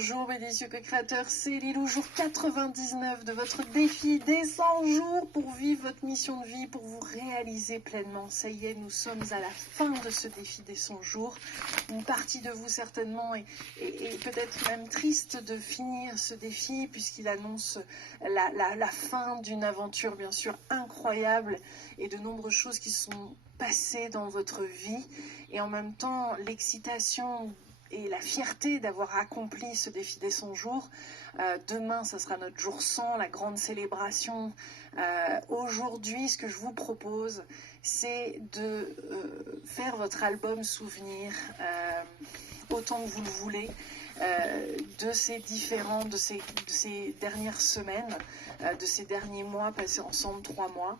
Bonjour mes délicieux co-créateurs, c'est Lilou, jour 99 de votre défi des 100 jours pour vivre votre mission de vie, pour vous réaliser pleinement. Ça y est, nous sommes à la fin de ce défi des 100 jours. Une partie de vous certainement est peut-être même triste de finir ce défi puisqu'il annonce la fin d'une aventure bien sûr incroyable et de nombreuses choses qui sont passées dans votre vie et en même temps l'excitation et la fierté d'avoir accompli ce défi des 100 jours. Demain, ça sera notre jour 100, la grande célébration. Aujourd'hui, ce que je vous propose, c'est de faire votre album souvenir, autant que vous le voulez, de ces dernières semaines, de ces derniers mois passés ensemble, 3 mois.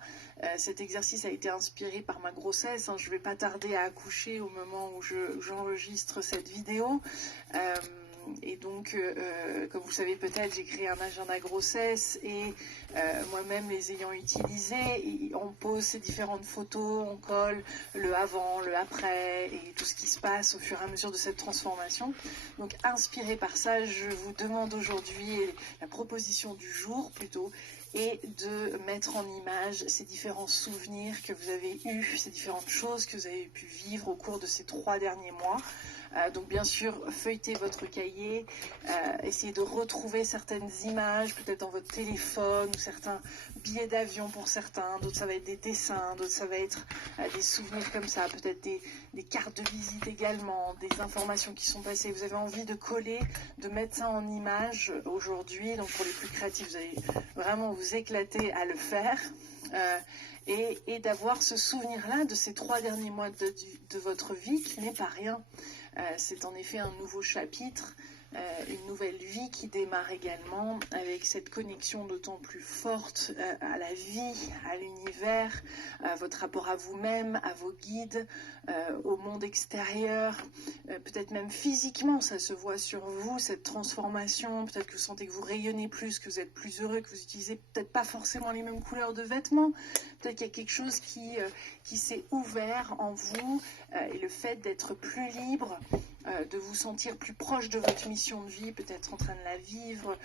Cet exercice a été inspiré par ma grossesse. Je ne vais pas tarder à accoucher au moment où j'enregistre cette vidéo. Et donc, comme vous savez peut-être, j'ai créé un agenda grossesse et moi-même les ayant utilisés, on pose ces différentes photos, on colle le avant, le après et tout ce qui se passe au fur et à mesure de cette transformation. Donc, inspiré par ça, je vous demande aujourd'hui la proposition du jour plutôt et de mettre en image ces différents souvenirs que vous avez eus, ces différentes choses que vous avez pu vivre au cours de ces 3 derniers mois. Donc bien sûr, feuilletez votre cahier, essayez de retrouver certaines images, peut-être dans votre téléphone, ou certains billets d'avion pour certains, d'autres ça va être des dessins, d'autres ça va être des souvenirs comme ça, peut-être des cartes de visite également, des informations qui sont passées. Vous avez envie de coller, de mettre ça en image aujourd'hui, donc pour les plus créatifs, vous allez vraiment vous éclater à le faire. Et d'avoir ce souvenir-là de ces 3 derniers mois de votre vie qui n'est pas rien. C'est en effet un nouveau chapitre, une nouvelle vie qui démarre également avec cette connexion d'autant plus forte à la vie, à l'univers, à votre rapport à vous-même, à vos guides, au monde extérieur, peut-être même physiquement, ça se voit sur vous, cette transformation, peut-être que vous sentez que vous rayonnez plus, que vous êtes plus heureux, que vous utilisez peut-être pas forcément les mêmes couleurs de vêtements, peut-être qu'il y a quelque chose qui s'est ouvert en vous, et le fait d'être plus libre, de vous sentir plus proche de votre mission de vie, peut-être en train de la vivre,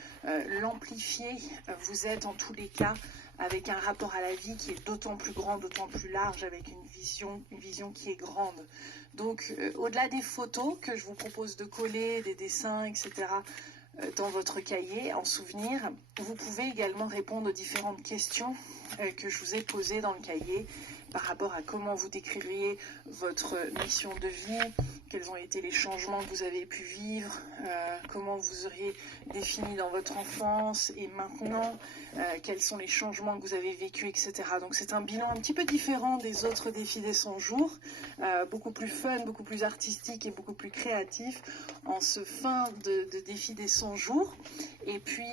l'amplifier. Vous êtes en tous les cas avec un rapport à la vie qui est d'autant plus grand, d'autant plus large, avec une vision qui est grande. Donc au-delà des photos que je vous propose de coller, des dessins, etc., dans votre cahier en souvenir, vous pouvez également répondre aux différentes questions que je vous ai posées dans le cahier par rapport à comment vous décririez votre mission de vie, quels ont été les changements que vous avez pu vivre, comment vous auriez défini dans votre enfance et maintenant, quels sont les changements que vous avez vécus, etc. Donc c'est un bilan un petit peu différent des autres défis des 100 jours, beaucoup plus fun, beaucoup plus artistique et beaucoup plus créatif en ce fin de défi des 100 jours. Et puis,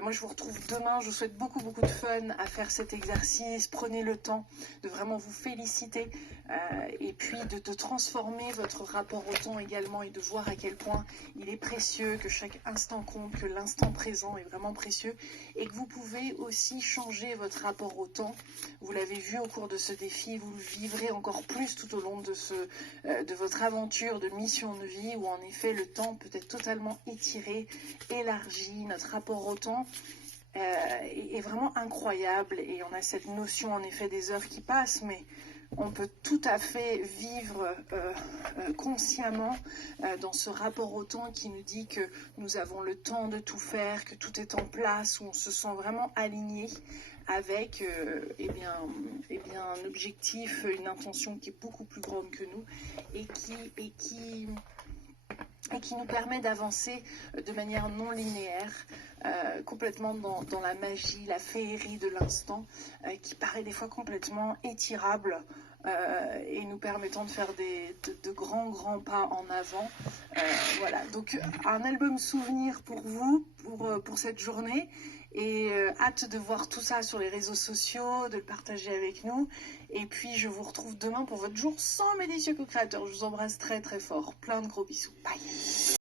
moi je vous retrouve demain, je vous souhaite beaucoup de fun à faire cet exercice, prenez le temps de vraiment vous féliciter et puis de transformer votre rapport au temps également et de voir à quel point il est précieux, que chaque instant compte, que l'instant présent est vraiment précieux et que vous pouvez aussi changer votre rapport au temps. Vous l'avez vu au cours de ce défi, vous le vivrez encore plus tout au long de votre aventure de mission de vie où en effet le temps peut être totalement étiré, élargi, notre rapport au temps est vraiment incroyable et on a cette notion en effet des heures qui passent, mais on peut tout à fait vivre consciemment dans ce rapport au temps qui nous dit que nous avons le temps de tout faire, que tout est en place, où on se sent vraiment aligné avec un objectif, une intention qui est beaucoup plus grande que nous et qui nous permet d'avancer de manière non linéaire, complètement dans la magie, la féerie de l'instant, qui paraît des fois complètement étirable et nous permettant de faire de grands pas en avant. Voilà, donc un album souvenir pour vous, pour cette journée. Et hâte de voir tout ça sur les réseaux sociaux, de le partager avec nous. Et puis je vous retrouve demain pour votre jour 100 mes délicieux co-créateurs. Je vous embrasse très fort. Plein de gros bisous. Bye.